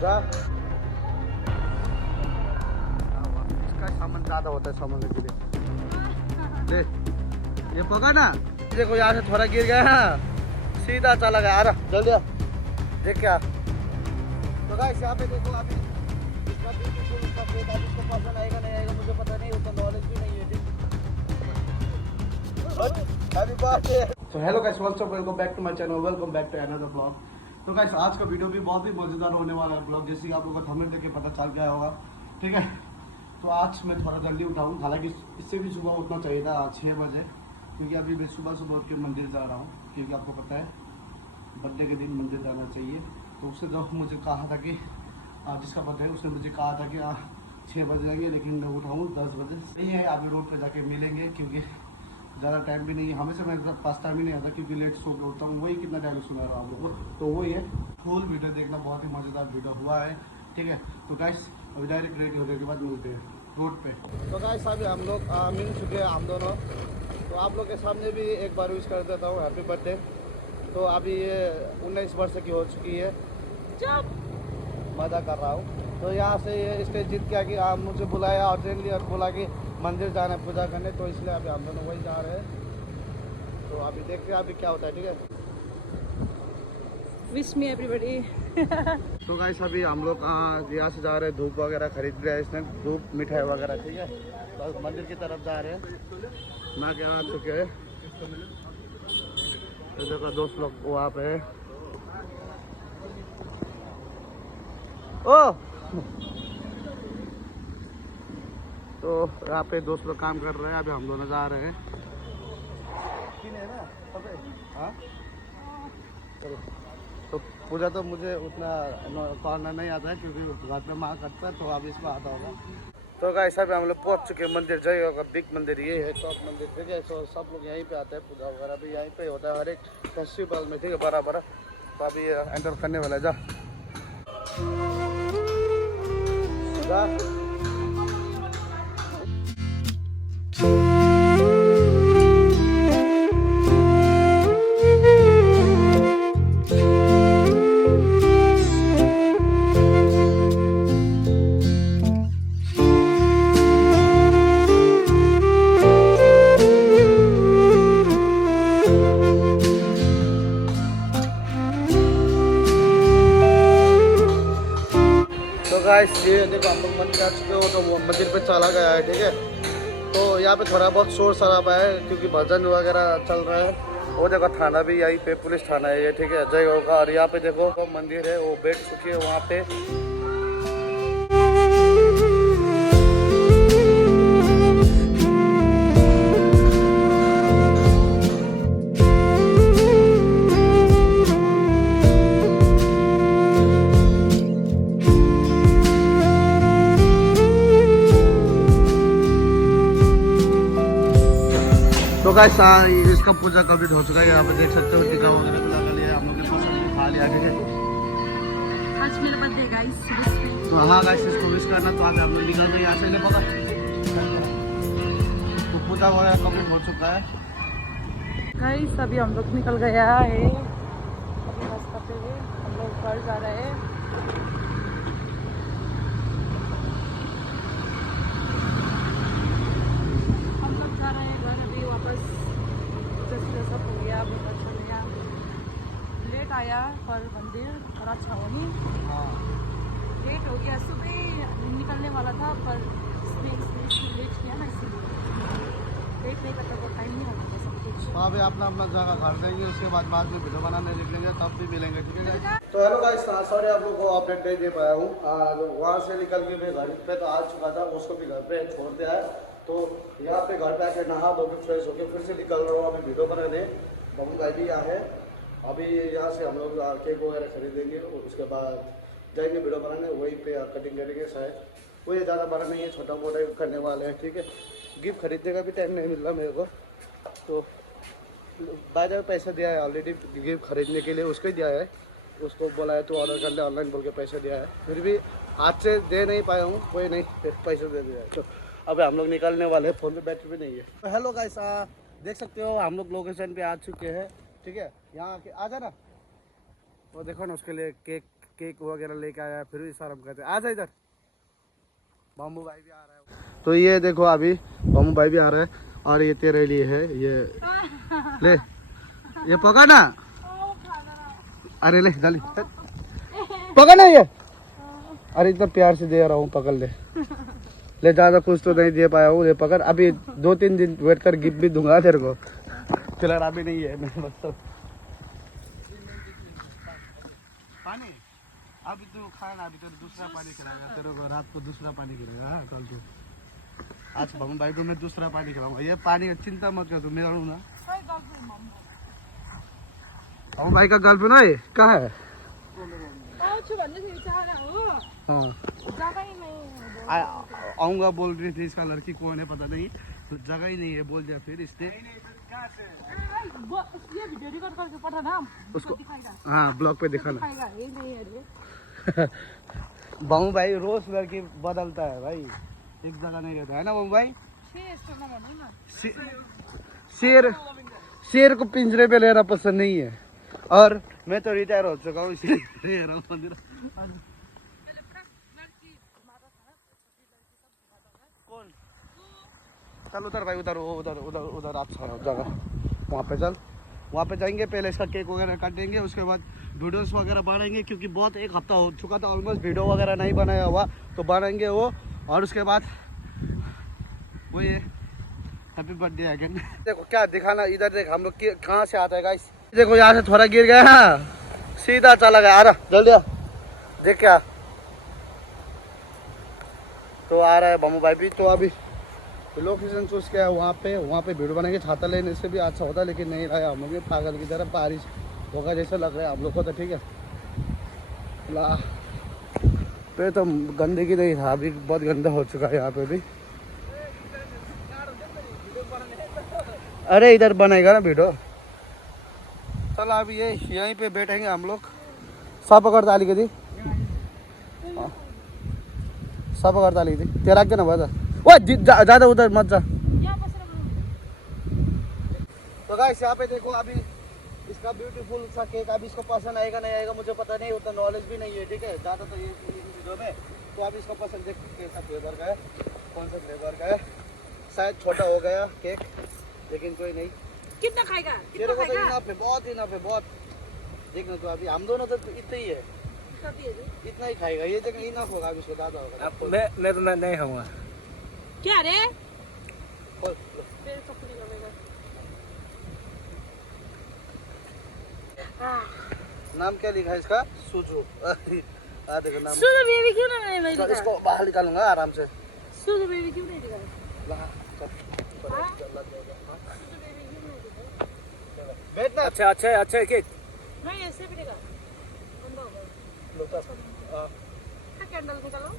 इसका सामान ज़्यादा होता है सामान के लिए। ले ये पका ना, देखो यहाँ से थोड़ा गिर गया ना, सीधा चला गया। आ रहा जल्दी आ, देख क्या। तो गाइस यहाँ पे देखो अभी इसका ब्यूटीफुल इसका फेस, अभी इसको पसंद आएगा नहीं आएगा मुझे पता नहीं, उतना नॉलेज भी नहीं है। Happy birthday. So hello guys, what's up, welcome back to my channel, welcome back to another blog. तो गाइस आज का वीडियो भी बहुत ही मजेदार होने वाला है ब्लॉग, जैसे कि आप लोगों को थंबनेल देख के पता चल गया होगा, ठीक है। तो आज मैं थोड़ा जल्दी उठाऊँ, हालांकि इससे भी सुबह उठना चाहिए था 6 बजे, क्योंकि अभी मैं सुबह सुबह उठ के मंदिर जा रहा हूँ, क्योंकि आपको पता है बर्थडे के दिन मंदिर जाना चाहिए। तो उससे जो मुझे कहा था कि जिसका बर्थडे है उसने मुझे कहा था कि 6 बजे जाएंगे, लेकिन मैं उठाऊँ 10 बजे। सही है, अभी रोड पर जाके मिलेंगे, क्योंकि ज़्यादा टाइम भी नहीं है। हमेशा मैं पास टाइम ही नहीं आता, क्योंकि लेट सो के उठता हूँ। वही कितना डायलॉग सुना रहा हूँ आप लोगों को, तो वही है। फुल वीडियो देखना, बहुत ही मज़ेदार वीडियो हुआ है, ठीक है। तो गाइस अभी डायरेक्ट रेडी होने के बाद मिलते हैं रोड पे। तो गाइस अभी हम लोग मिल चुके हैं हम दोनों। तो आप लोग के सामने भी एक बार विश कर देता हूँ, हैप्पी बर्थडे। तो अभी ये 19 वर्ष की हो चुकी है, जब मज़ा कर रहा हूँ। तो यहाँ से ये स्टेज जीत के आके मुझे बुलाया अर्जेंटली और बोला कि मंदिर जाना है पूजा करने, तो इसलिए अभी हम दोनों वही जा रहे हैं। तो अभी देखते हैं अभी क्या होता है, ठीक है। Wish me everybody. तो गाइस अभी हम लोग यहाँ से जा रहे हैं, धूप वगैरह खरीद रहे हैं, इसमें धूप मिठाई वगैरह, ठीक है। तो मंदिर की तरफ जा रहे हैं, मैं क्या आ चुके हैं। तो देखो दोस्त लोग वहाँ पे है। ओ तो यहाँ पे दोस्त लोग काम कर रहे हैं, अभी हम दोनों जा रहे हैं। हाँ चलो। तो पूजा तो मुझे उतना करना नहीं आता है, क्योंकि घर पे माँ करता है, तो अब इसको आता होगा। तो गाइस अभी हम लोग पहुँच चुके हैं मंदिर। जय होगा बिग मंदिर ये है, टॉप मंदिर, ठीक है। तो सब लोग यहीं पे आते हैं, पूजा वगैरह भी यहीं पे होता है हर एक फेस्टिवल में, ठीक है, बराबर। तो अभी एंटर करने वाला है, जा। गाइस ये देखो हम लोग मंदिर आ चुके हो, तो वो मंदिर पे चला गया है, ठीक है। तो यहाँ पे थोड़ा बहुत शोर शराबा है, क्योंकि भजन वगैरह चल रहा है। वो देखो थाना भी यहीं पे, पुलिस थाना है ये, ठीक है, जय होगा। और यहाँ पे देखो वो मंदिर है, वो बैठ चुकी है वहाँ पे। तो गाइस इसका पूजा कंप्लीट हो चुका है, यहाँ पे देख सकते हो टीका वगैरह लगा लिया हम लोग के पास, खा लिया, ठीक है। आज मेरा बर्थडे गाइस। तो हाँ गाइस इसको विश करना, तो अभी हम लोग निकल गए यहाँ से, नहीं पता। तो पूजा वगैरह कंप्लीट हो चुका है गाइस, अभी हम लोग निकल गया है, अभी रास्ता पे हम लोग घर जा रहे हैं। सब हो गया, बहुत अच्छा गया। लेट आया पर मंदिर और अच्छा हो नहीं, लेट हो गया। सुबह निकलने वाला था पर इसमें लेट किया ना, इसलिए लेट नहीं करता तो टाइम नहीं होता सब कुछ। तो अभी अपना अपना जगह घर देंगे, उसके बाद में वीडियो बनाने निकलेंगे, तब भी मिलेंगे, ठीक है। तो हेलो गाइस, सॉरी आप लोगों को अपडेट नहीं दे पाया हूँ। वहाँ से निकल के मैं घर पे तो आ चुका था, उसको भी घर पे छोड़ दिया है। तो यहाँ पे घर पे आके नहा धो के फ्रेश होके फिर से निकल रहा हूँ अभी वीडियो बनाने। बबू भाई भी यहाँ है। अभी यहाँ से हम लोग केक वगैरह खरीदेंगे, और उसके बाद जाएंगे वीडियो बनाने, वहीं पे कटिंग करेंगे शायद। कोई ज़्यादा बड़ा नहीं है, छोटा मोटा करने वाले हैं, ठीक है। गिफ्ट खरीदने का भी टाइम नहीं मिल रहा मेरे को, तो बाजार पैसा दिया है ऑलरेडी गिफ्ट खरीदने के लिए, उसको ही दिया है। उसको बोला है तो ऑर्डर कर ले ऑनलाइन बोल के पैसे दिया है, फिर भी आज से दे नहीं पाया हूँ, कोई नहीं पैसे दे दिया है। तो अब हम लोग निकलने वाले हैं, फ़ोन पे बैटरी भी नहीं है। तो हेलो गाइस, देख सकते हो हम लोग लोकेशन पे आ चुके हैं, ठीक है। यहाँ आके आ जाना, वो देखो ना उसके लिए केक केक वगैरह लेके आया, फिर भी सर हम कहते आ जा इधर। बम्बू भाई भी आ रहा है। तो ये देखो अभी बम्बू भाई भी आ रहा है और ये तेरे लिए है, ये ले ये पका ना। अरे ले जल्दी पकड़ ना ये। अरे इतना प्यार से दे रहा हूँ, पकड़ ले। ले ज्यादा कुछ तो नहीं दे पाया हूँ, ये पकड़। अभी 2-3 दिन वेट कर, गिफ्ट भी दूंगा तेरे को। फिलहाल अभी नहीं है मेरे पास तो। पानी अभी तू खाना, अभी तेरे दूसरा पानी खिलाएगा तेरे को, रात को दूसरा पानी खिलाएगा। हाँ कल तू आज बम्बू भाई को मैं दूसरा पानी खिलाऊंगा। ये पानी का चिंता मत कर, तू मेरा हूँ ना। बम्बू भाई का गर्लफ्रेंड है, कहाँ है? आऊंगा बोल रही थी, इसका लड़की कौन है पता नहीं, जगह ही नहीं है बोल दिया फिर इसने उसको। हाँ ब्लॉग पे दिखाना। बम्बू भाई रोज लड़की बदलता है भाई, एक जगह नहीं रहता है ना बम्बू भाई। शेर शेर को पिंजरे पे लेना पसंद नहीं है, और मैं तो रिटायर हो चुका हूँ इसलिए रह रहा हूँ। कौन? चल उधर भाई, उधर उधर उधर उधर अच्छा जगह, वहाँ पे चल। वहाँ पे जाएंगे, पहले इसका केक वगैरह काटेंगे, उसके बाद वीडियोस वगैरह बनाएंगे, क्योंकि बहुत एक हफ्ता हो चुका था ऑलमोस्ट वीडियो वगैरह नहीं बनाया हुआ, तो बनाएंगे वो। और उसके बाद वो ये हैप्पी बर्थडे अगेन। देखो क्या दिखाना, इधर देख हम लोग कहाँ से आता है गाइस। देखो यहाँ से थोड़ा गिर गया, सीधा चला गया। आ रहा जल्दी आ, देख क्या तो आ रहा है बम्बू भाई भी। तो अभी लोकेशन चूज किया है वहाँ पे वीडियो बनाएंगे। छाता लेने से भी अच्छा होता, लेकिन नहीं लाया हम लोग, पागल की तरह बारिश होगा जैसा लग रहा है हम लोग को। तो ठीक है ला पे तो गंदगी नहीं था, अभी बहुत गंदा हो चुका है यहाँ पे भी। अरे इधर बनेगा ना वीडियो। चलो अभी ये यहीं पे बैठेंगे हम लोग। सब पकड़ता ली थी, सब पकड़ता ली थी तेरा क्या ना बता। वो ज्यादा उधर मत जा। तो गाइस यहाँ पे देखो अभी इसका ब्यूटीफुल सा केक, अभी इसको पसंद आएगा नहीं आएगा मुझे पता नहीं, उतना नॉलेज भी नहीं है, ठीक है ज़्यादा तो ये चीज़ों में। तो अभी इसको पसंद देख कैसा फ्लेवर का है, कौन सा फ्लेवर का है। शायद छोटा हो गया केक, लेकिन कोई नहीं। कितना खाएगा? तेरे को तो इनफ है, बहुत इनफ है, बहुत। देखना तो अभी हम दोनों तो इतना ही है, इतना ही खाएगा ये। देख इनफ होगा, अभी इसको ज़्यादा होगा। मैं तो नहीं खाऊंगा। क्या रे? नाम क्या लिखा है इसका? सुजू। देखो नाम सुजू बेबी क्यों नहीं लिखा? इसको बाहर निकालूंगा आराम से। सुजू बेबी क्यों नहीं लिखा? बैठना। अच्छा केक नहीं ऐसे भी लिखा। कैंडल निकालो।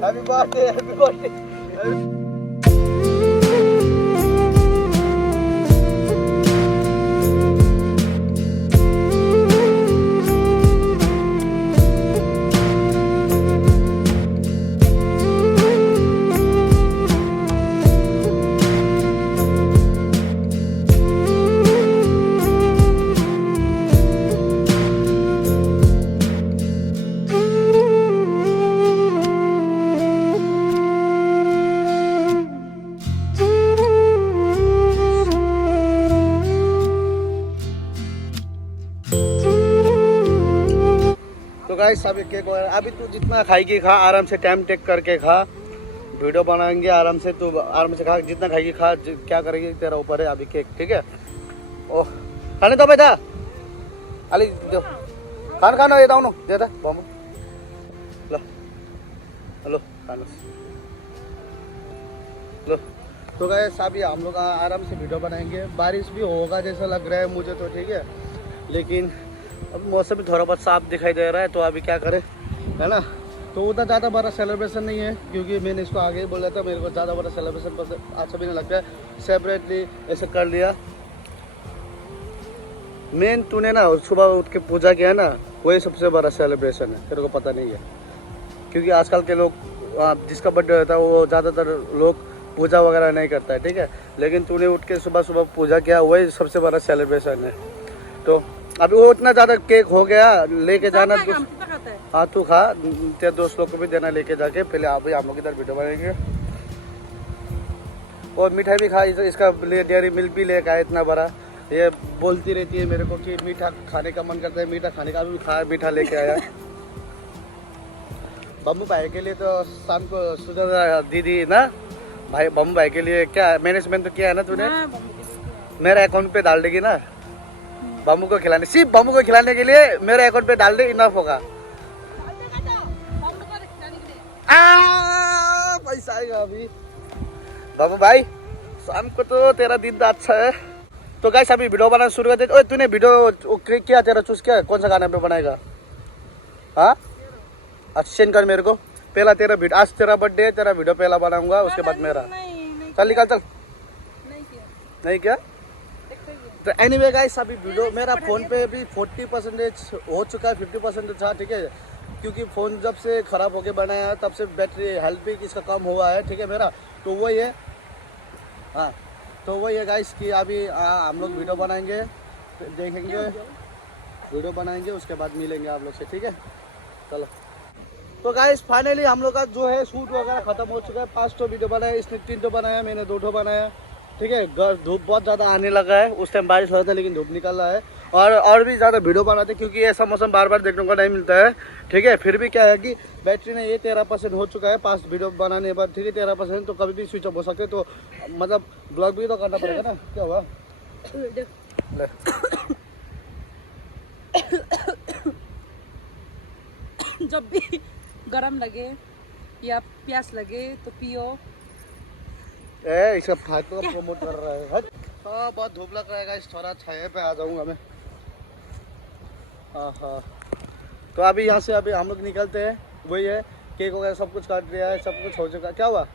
Happy birthday, happy birthday. Guys अभी केक वगैरह अभी तू जितना खाएगी खा, आराम से टाइम टेक करके खा। वीडियो बनाएंगे आराम से, तू आराम से खा, जितना खाएगी खा, क्या करेगी तेरा ऊपर है। अभी केक ठीक है। ओह खाने दो बेटा, अली दो खाना खाना ये दाओ देता बम्बू लो हेलो खाना लो। तो गाइस अभी हम लोग आराम से वीडियो बनाएंगे। बारिश भी होगा जैसा लग रहा है मुझे तो, ठीक है, लेकिन अब मौसम भी थोड़ा बहुत साफ दिखाई दे रहा है, तो अभी क्या करें, है ना। तो उतना ज़्यादा बड़ा सेलिब्रेशन नहीं है, क्योंकि मैंने इसको आगे ही बोला था, मेरे को ज़्यादा बड़ा सेलिब्रेशन पसंद अच्छा भी नहीं लगता है। सेपरेटली ऐसे कर लिया, मेन तूने ना सुबह उठ के पूजा किया ना, वही सबसे बड़ा सेलिब्रेशन है, तेरे को पता नहीं है। क्योंकि आजकल के लोग जिसका बर्थडे होता है वो ज़्यादातर लोग पूजा वगैरह नहीं करता है, ठीक है। लेकिन तूने उठ के सुबह सुबह पूजा किया, वही सबसे बड़ा सेलिब्रेशन है। तो अभी वो इतना ज़्यादा केक हो गया, लेके जाना तो हाँ तू खा, तेरे दोस्त लोग को भी देना लेके जाके। पहले आप हम लोग इधर वीडियो बनाएंगे और मिठाई भी खा। इसका डेयरी मिल्क भी लेके आया इतना बड़ा। ये बोलती रहती है मेरे को कि मीठा खाने का मन करता है, मीठा खाने का भी खा, मीठा लेके आया। बम्बू भाई के लिए तो शाम को सुधा दीदी ना भाई, बम्बू भाई के लिए क्या मैनेजमेंट तो किया है ना तूने? मेरा अकाउंट पे डाल देगी ना बम्बू को खिलाने, सिर्फ बम्बू को खिलाने के लिए मेरे अकाउंट पे डाल दे, इनफ होगा। पैसा आएगा अभी। बाबू भाई शाम को तो तेरा दिन तो अच्छा है। तो गाइस अभी वीडियो बनाना शुरू कर दे। ओए तूने वीडियो क्या तेरा चूज किया, कौन सा गाना पे बनाएगा? हाँ अच्छा सेंड कर मेरे को। पहला तेरा वीडियो, आज तेरा बर्थडे है, तेरा वीडियो पहला बनाऊंगा, उसके बाद मेरा। चल निकाल चल। नहीं क्या? तो एनीवे गाइस अभी वीडियो मेरा फ़ोन पे भी 40% हो चुका है, 50% था, ठीक है। क्योंकि फ़ोन जब से ख़राब होके बनाया है तब से बैटरी हेल्थ भी इसका कम हुआ है, ठीक है मेरा। तो वही है, हाँ तो वही है गाइस कि अभी हम लोग वीडियो बनाएंगे, देखेंगे वीडियो बनाएंगे, उसके बाद मिलेंगे आप लोग से, ठीक है। चलो तो गाइस फाइनली हम लोग का जो है शूट वगैरह ख़त्म हो चुका है। 5 तो वीडियो बनाया, इसने 3 तो बनाया, मैंने 2 तो बनाया, ठीक है। धूप बहुत ज़्यादा आने लगा है, उस टाइम बारिश हो रहा था लेकिन धूप निकल रहा है। और भी ज़्यादा वीडियो बनाते क्योंकि ऐसा मौसम बार बार देखने को नहीं मिलता है, ठीक है। फिर भी क्या है कि बैटरी ने ये 13% हो चुका है 5 वीडियो बनाने के बाद, ठीक है। 13% तो कभी भी स्विच ऑफ हो सकते, तो मतलब ब्लॉग भी तो करना पड़ेगा ना। क्या हुआ? जब भी गरम लगे या प्यास लगे तो पियो। इसका फायदा प्रमोट कर रहा है। हाँ बहुत धूप लग रहा है गाइस, थोड़ा छाया पे आ जाऊंगा मैं। हाँ हाँ तो अभी यहाँ से अभी हम लोग निकलते हैं। वही है केक वगैरह सब कुछ काट दिया है, सब कुछ हो चुका। क्या हुआ?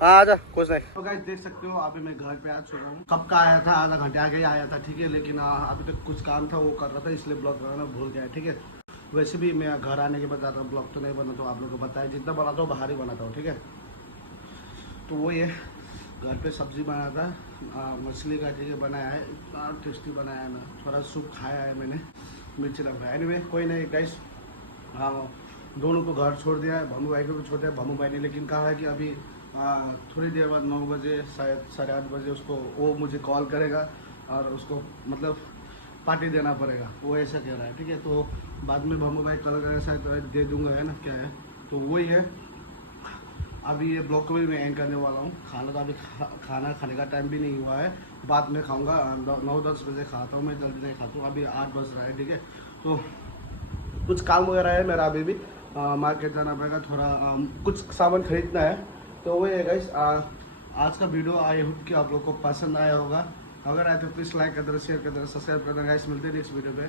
हाँ आजा, कुछ नहीं। तो गाइस देख सकते हो अभी मैं घर पे आ चुका हूँ। कब का आया था, आधा घंटे आगे ही आया था, ठीक है। लेकिन अभी तक कुछ काम था वो कर रहा था, इसलिए ब्लॉग बनाना भूल गया, ठीक है। वैसे भी मैं घर आने के बाद ज़्यादा ब्लॉग तो नहीं बनाता हूँ, आप लोगों को बताया जितना बनाता हूँ बाहर ही बनाता हूँ, ठीक है। तो वही है घर पे सब्जी बनाया था, मछली का ठीक है बनाया है, इतना टेस्टी बनाया है ना। थोड़ा सूप खाया है मैंने, मिर्ची लगा। एनीवे कोई नहीं गाइस, दोनों को घर छोड़ दिया है, भमू भाई को भी छोड़ दिया। भमू भाई ने लेकिन कहा है कि अभी थोड़ी देर बाद 9 बजे शायद 8:30 बजे उसको वो मुझे कॉल करेगा और उसको मतलब पार्टी देना पड़ेगा, वो ऐसा कह रहा है, ठीक है। तो बाद में भमू भाई कॉल करेगा शायद दे दूंगा, है ना क्या है। तो वही है अभी ये ब्लॉग को भी मैं एंड करने वाला हूँ। खाना तो अभी खाना खाने का टाइम भी नहीं हुआ है, बाद में खाऊंगा। 9-10 बजे खाता हूँ मैं, जल्दी नहीं खाता हूँ। अभी 8 बज रहा है, ठीक है। तो कुछ काम वगैरह है मेरा, अभी भी मार्केट जाना पड़ेगा, थोड़ा कुछ सामान खरीदना है। तो वही है गाइस आज का वीडियो। आई होप कि आप लोग को पसंद आया होगा। अगर आए तो प्लीज़ लाइक कर देना, शेयर कर देना, सब्सक्राइब कर देना गाइस। मिलते हैं नेक्स्ट वीडियो पे।